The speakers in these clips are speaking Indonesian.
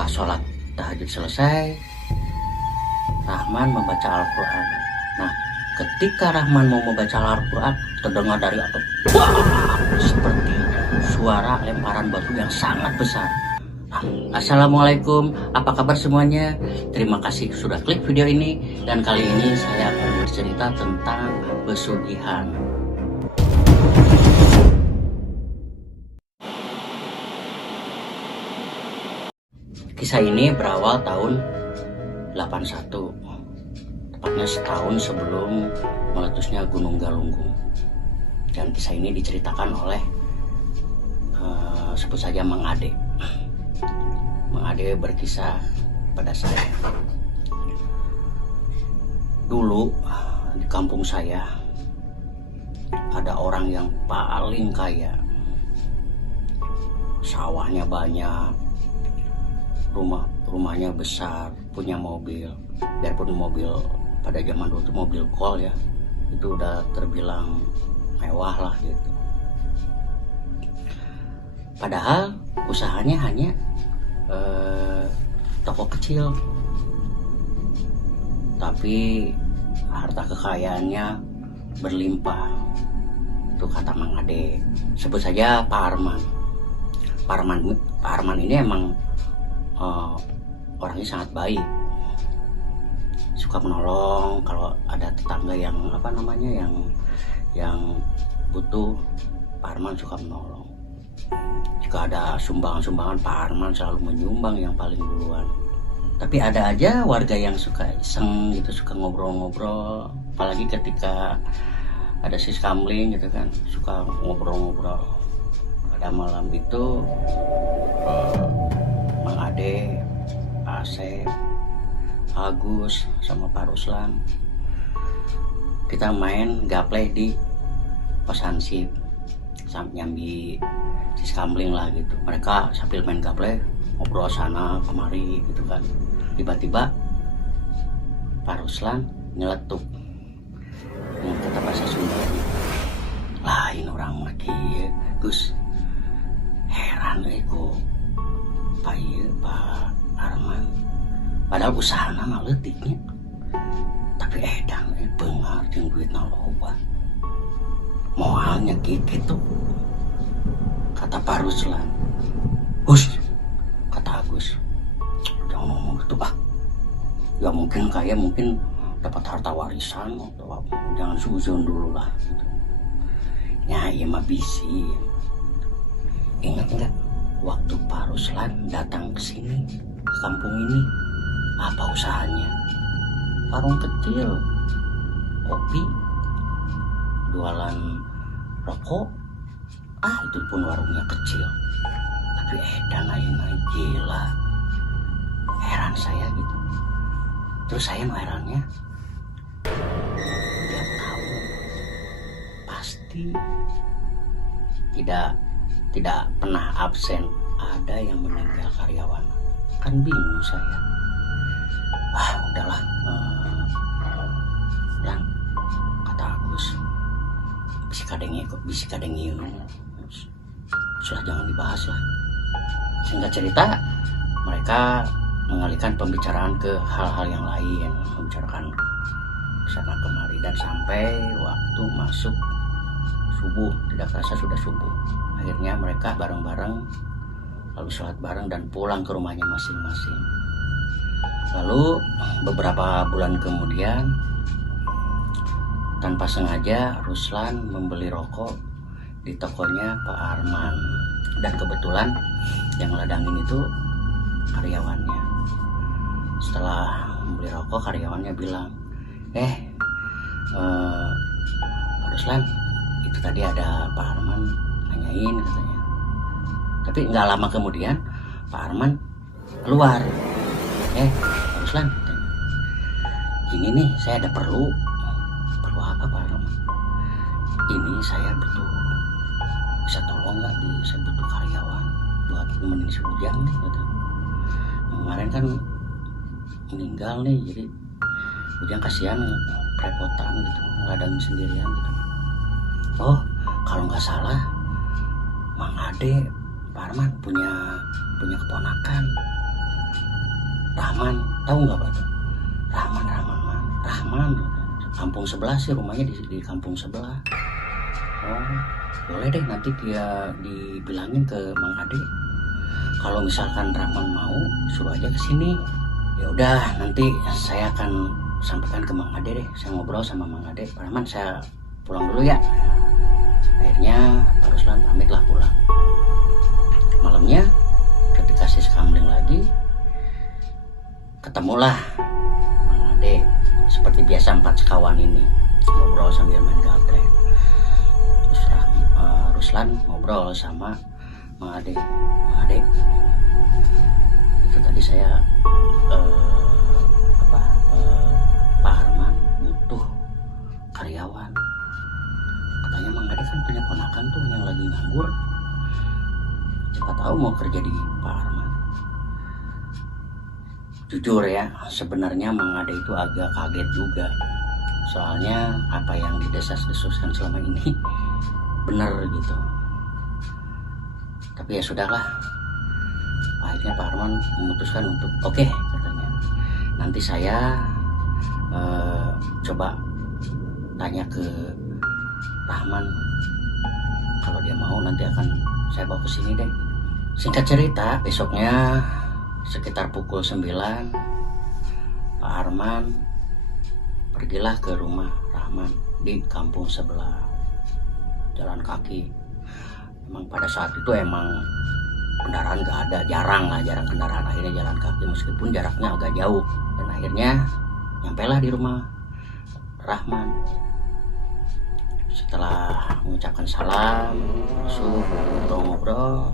Setelah sholat tahajud selesai, Rahman membaca Al-Quran. Nah, ketika Rahman mau membaca Al-Quran, terdengar dari atas seperti suara lemparan batu yang sangat besar. Assalamualaikum, apa kabar semuanya? Terima kasih sudah klik video ini. Dan kali ini saya akan bercerita tentang pesugihan. Kisah ini berawal tahun 81, tepatnya setahun sebelum meletusnya Gunung Galunggung. Dan kisah ini diceritakan oleh sebut saja Mang Ade. Mang Ade berkisah pada saya. Dulu di kampung saya ada orang yang paling kaya. Sawahnya banyak, rumahnya besar, punya mobil. Biarpun mobil pada zaman dulu itu mobil kol ya, itu udah terbilang mewah lah gitu. Padahal usahanya hanya toko kecil, tapi harta kekayaannya berlimpah. Itu kata Mang Ade. Sebut saja Pak Arman. Pak Arman ini emang orangnya sangat baik, suka menolong kalau ada tetangga yang yang butuh. Pak Arman suka menolong. Jika ada sumbangan-sumbangan, Pak Arman selalu menyumbang yang paling duluan. Tapi ada aja warga yang suka iseng gitu, suka ngobrol-ngobrol, apalagi ketika ada siskamling gitu kan, suka ngobrol-ngobrol. Pada malam itu Mang Ade, Asep, Agus, sama Pak Ruslan, kita main gaple di pos hansip, sampai nyambi siskamling lah gitu. Mereka sambil main gaple ngobrol sana kemari gitu kan. Tiba-tiba Pak Ruslan nyeletuk, kata bahasa Sunda, lain orang lagi Gus, heran aku Pak Arman, padahal usahana mah leutiknya, tapi edan beungar jeung duitna loba, moalnya gitu, kata Pak Ruslan. Gus, kata Agus, jangan ngomong gitu ah, ya mungkin kaya, mungkin dapat harta warisan, atau jangan suzon dulu lah gitu. Ya iya mah bisi. Ingat nggak waktu Pak Ruslan datang ke sini, ke kampung ini, apa usahanya? Warung kecil, kopi, jualan rokok. Itu pun warungnya kecil, tapi edan ayeuna gila. Heran saya gitu. Terus saya herannya, tiap tahun pasti tidak pernah absen ada yang meninggal karyawan. Kan bingung saya. Udahlah, dan kata Agus, bisi kadengi sudah jangan dibahas lah. Singkat cerita, mereka mengalihkan pembicaraan ke hal-hal yang lain, membicarakan sana kemari, dan sampai waktu masuk subuh, tidak terasa sudah subuh. Akhirnya mereka bareng-bareng lalu sholat bareng dan pulang ke rumahnya masing-masing. Lalu beberapa bulan kemudian, tanpa sengaja Ruslan membeli rokok di tokonya Pak Arman, dan kebetulan yang ladangin itu karyawannya. Setelah membeli rokok, karyawannya bilang, Pak Ruslan, itu tadi ada Pak Arman nanyain katanya. Tapi nggak lama kemudian Pak Arman keluar. Pak Ruslan, ini nih saya ada perlu apa Pak Arman? Ini saya butuh, bisa tolong nggak, saya butuh karyawan buat nemenin si Ujang nih gitu. Kemarin kan meninggal nih, jadi Ujang kasihan kerepotan gitu, ngeladangin sendirian gitu. Oh, kalau nggak salah Mang Ade, Pak Arman punya keponakan Rahman, tahu nggak Pak? Rahman, kampung sebelah sih, rumahnya di kampung sebelah. Oh, boleh deh, nanti dia dibilangin ke Mang Ade. Kalau misalkan Rahman mau, suruh aja ke sini. Ya udah, nanti saya akan sampaikan ke Mang Ade deh. Saya ngobrol sama Mang Ade. Pak Rahman, saya pulang dulu ya. Akhirnya Pak Ruslan pamitlah pulang. Malamnya ketika si Kamling lagi, ketemulah Mang Ade. Seperti biasa 4 sekawan ini ngobrol sambil main gaple. Terus Ruslan ngobrol sama Mang Ade. Mang Ade, itu tadi saya Pak Arman butuh karyawan. Katanya Mang Ade kan punya ponakan tuh yang lagi nganggur. Siapa tahu mau kerja di Pak Arman. Jujur ya, sebenarnya Mang Ade itu agak kaget juga. Soalnya apa yang didesas-desuskan selama ini benar gitu. Tapi ya sudahlah. Akhirnya Pak Arman memutuskan untuk oke, katanya. Nanti saya coba tanya ke Rahman. Kalau dia mau nanti akan saya bawa ke sini deh. Singkat cerita, besoknya sekitar pukul 9 Pak Arman pergilah ke rumah Rahman di kampung sebelah, jalan kaki. Emang pada saat itu emang kendaraan gak ada, jarang kendaraan. Akhirnya jalan kaki meskipun jaraknya agak jauh. Dan akhirnya nyampailah di rumah Rahman. Setelah mengucapkan salam, masuk ngobrol-ngobrol,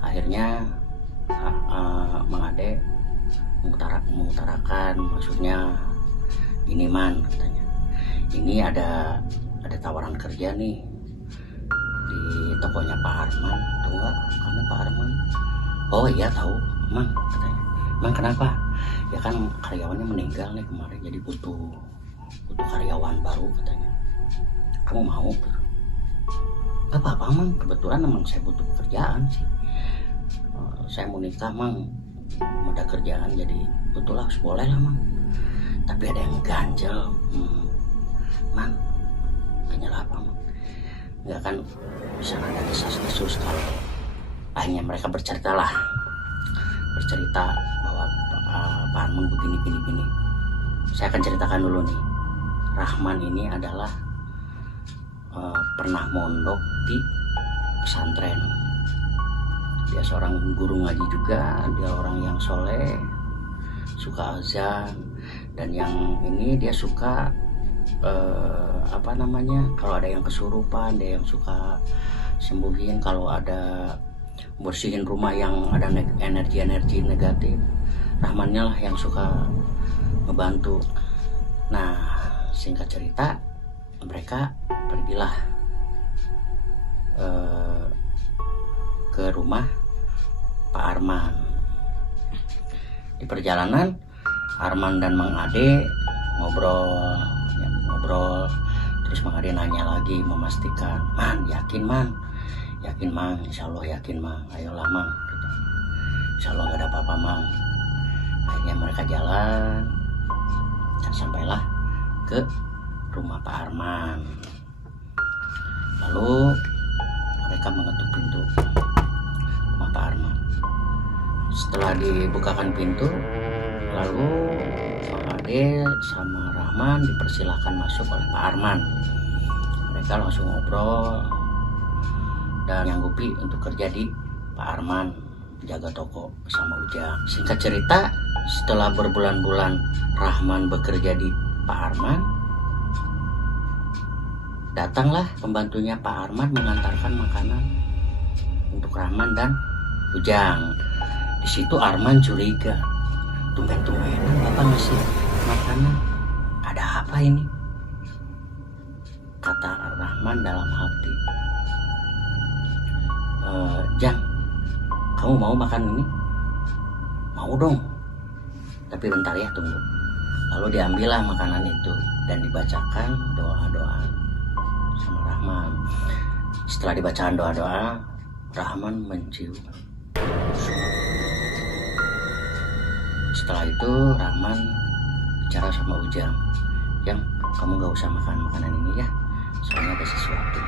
akhirnya Mang Ade mengutarakan, maksudnya ini Man, katanya, ini ada tawaran kerja nih di tokonya Pak Arman. Tahu nggak kamu Pak Arman? Oh iya tahu Mang, katanya. Mang kenapa? Ya kan karyawannya meninggal nih kemarin, jadi butuh karyawan baru, katanya. Kamu mau? Gak apa-apa Mang, kebetulan emang saya butuh pekerjaan sih. Saya mau nikah Mang, ada kerjaan, jadi betul lah, boleh lah Mang. Tapi ada yang ganjel. Mang, ganjel apa Mang? Nggak kan bisa ada desas-desus kalau akhirnya mereka bercerita bahwa Pak Arman begini. Saya akan ceritakan dulu nih. Rahman ini adalah pernah mondok di pesantren. Dia seorang guru ngaji juga, dia orang yang soleh, suka azan, dan yang ini dia suka kalau ada yang kesurupan, dia yang suka sembuhin. Kalau ada bersihin rumah yang ada energi negatif, Rahmannya lah yang suka ngebantu. Nah, singkat cerita, mereka pergilah ke rumah Pak Arman. Di perjalanan Arman dan Mang Ade ngobrol, terus Mang Ade nanya lagi, memastikan, Man, yakin Man, insya Allah yakin Mang, ayolah Mang, insya Allah gak ada apa-apa Mang. Akhirnya mereka jalan dan sampailah ke rumah Pak Arman. Lalu mereka mengetuk pintu rumah Pak Arman. Setelah dibukakan pintu, lalu Mang Ade sama Rahman dipersilahkan masuk oleh Pak Arman. Mereka langsung ngobrol dan nyanggupi untuk kerja di Pak Arman, jaga toko sama Ujang. Singkat cerita, setelah berbulan-bulan Rahman bekerja di Pak Arman, datanglah pembantunya Pak Arman mengantarkan makanan untuk Rahman dan Ujang. Di situ Arman curiga, tumben-tumbenan Bapak ngasih makanan, ada apa ini? Kata Rahman dalam hati, Jang, kamu mau makan ini? Mau dong, tapi bentar ya, tunggu. Lalu diambillah makanan itu dan dibacakan doa-doa sama Rahman. Setelah dibacaan doa-doa, Rahman mencium Setelah itu Rahman bicara sama Ujang, "Yang, kamu gak usah makan makanan ini ya, soalnya ada sesuatu."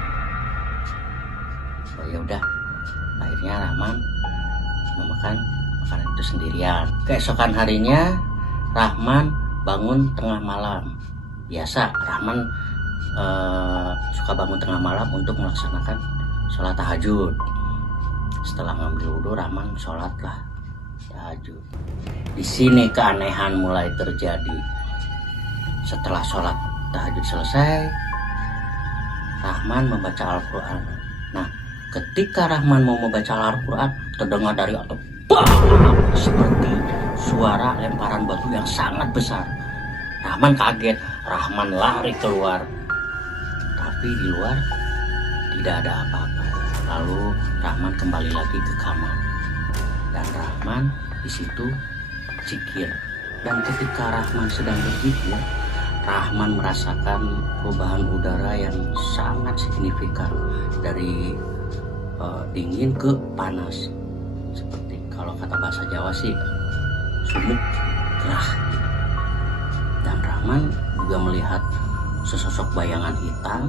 Oh ya udah, akhirnya Rahman memakan makanan itu sendirian. Keesokan harinya Rahman bangun tengah malam. Biasa Rahman suka bangun tengah malam untuk melaksanakan sholat tahajud. Setelah ngambil wudhu, Rahman sholatlah tahajud. Di sini keanehan mulai terjadi. Setelah sholat tahajud selesai, Rahman membaca Al-Quran. Nah, ketika Rahman mau membaca Al-Quran, terdengar dari atap seperti suara lemparan batu yang sangat besar. Rahman kaget, Rahman lari keluar. Tapi di luar tidak ada apa-apa. Lalu Rahman kembali lagi ke kamar. Dan Rahman di situ zikir. Dan ketika Rahman sedang berzikir, Rahman merasakan perubahan udara yang sangat signifikan dari dingin ke panas. Seperti kalau kata bahasa Jawa sih sumuk gerah. Dan Rahman juga melihat sesosok bayangan hitam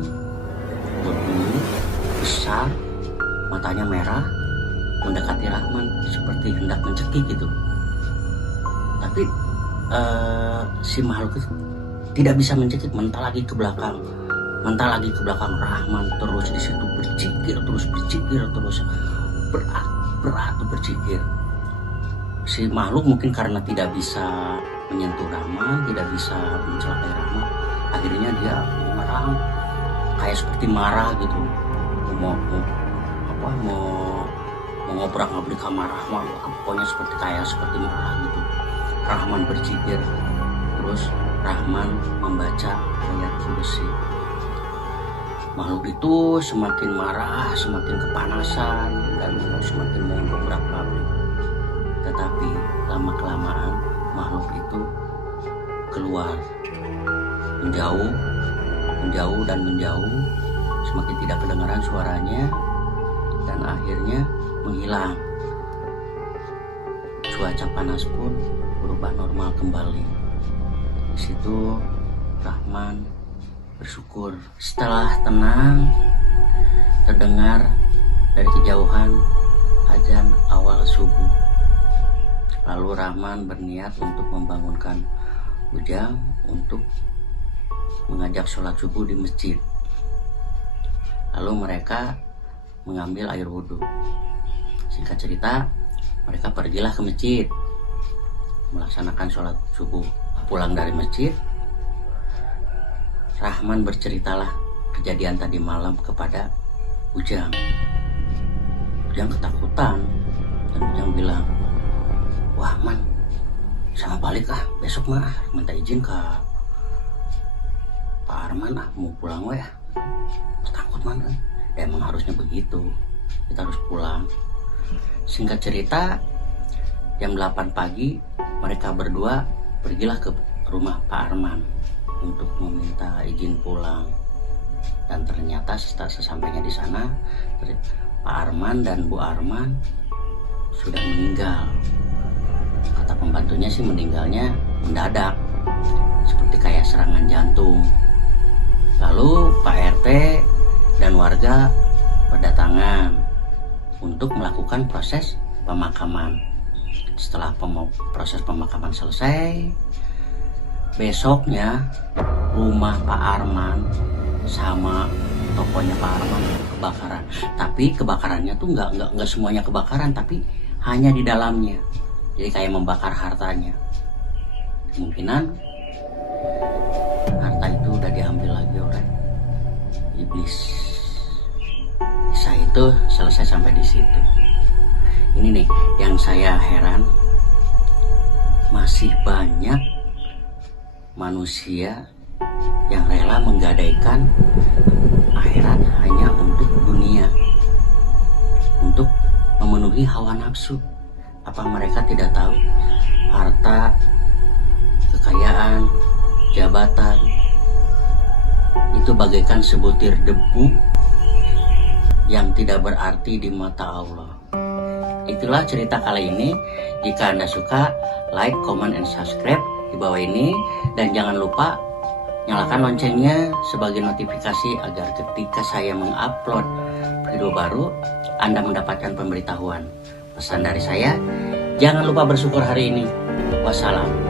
berbulu besar, matanya merah, mendekati Rahman seperti hendak mencekik gitu. Tapi si makhluk itu tidak bisa mencekik, mental lagi ke belakang. Rahman terus di situ berzikir terus berat berzikir. Si makhluk mungkin karena tidak bisa menyentuh Rahman, tidak bisa mencelakai Rahman, akhirnya dia merang kayak seperti marah gitu, mau ngobrak-ngabrik kamar Rahman, pokoknya seperti marah gitu. Rahman berzikir, terus Rahman membaca ayat kursi. Makhluk itu semakin marah, semakin kepanasan, dan semakin mau ngobrak-ngabrik. Tetapi lama-kelamaan makhluk itu keluar, menjauh, semakin tidak kedengaran suaranya, dan akhirnya menghilang. Cuaca panas pun berubah normal kembali. Di situ Rahman bersyukur. Setelah tenang, terdengar dari kejauhan azan awal subuh. Lalu Rahman berniat untuk membangunkan Ujang untuk mengajak sholat subuh di masjid. Lalu mereka mengambil air wudhu. Singkat cerita, mereka pergilah ke masjid melaksanakan sholat subuh. Pulang dari masjid, Rahman berceritalah kejadian tadi malam kepada Ujang. Ujang ketakutan dan Ujang bilang, "Wah Man, sama balik besok mah minta izin ke Pak Arman mau pulang ya. Takut Man kan, emang harusnya begitu, kita harus pulang." Singkat cerita, jam 8 pagi mereka berdua pergilah ke rumah Pak Arman untuk meminta izin pulang. Dan ternyata sesampainya di sana, Pak Arman dan Bu Arman sudah meninggal. Kata pembantunya sih meninggalnya mendadak, seperti kayak serangan jantung. Lalu Pak RT dan warga berdatangan untuk melakukan proses pemakaman. Setelah proses pemakaman selesai, besoknya rumah Pak Arman sama tokonya Pak Arman kebakaran. Tapi kebakarannya tuh nggak semuanya kebakaran, tapi hanya di dalamnya. Jadi kayak membakar hartanya. Kemungkinan harta itu udah diambil lagi oleh iblis. Kisah itu selesai sampai di situ. Ini nih yang saya heran, masih banyak manusia yang rela menggadaikan akhirat hanya untuk dunia, untuk memenuhi hawa nafsu. Apa mereka tidak tahu harta, kekayaan, jabatan itu bagaikan sebutir debu yang tidak berarti di mata Allah. Itulah cerita kali ini. Jika Anda suka, like, comment, and subscribe di bawah ini. Dan jangan lupa nyalakan loncengnya sebagai notifikasi agar ketika saya mengupload video baru, Anda mendapatkan pemberitahuan. Pesan dari saya, jangan lupa bersyukur hari ini. Wassalam.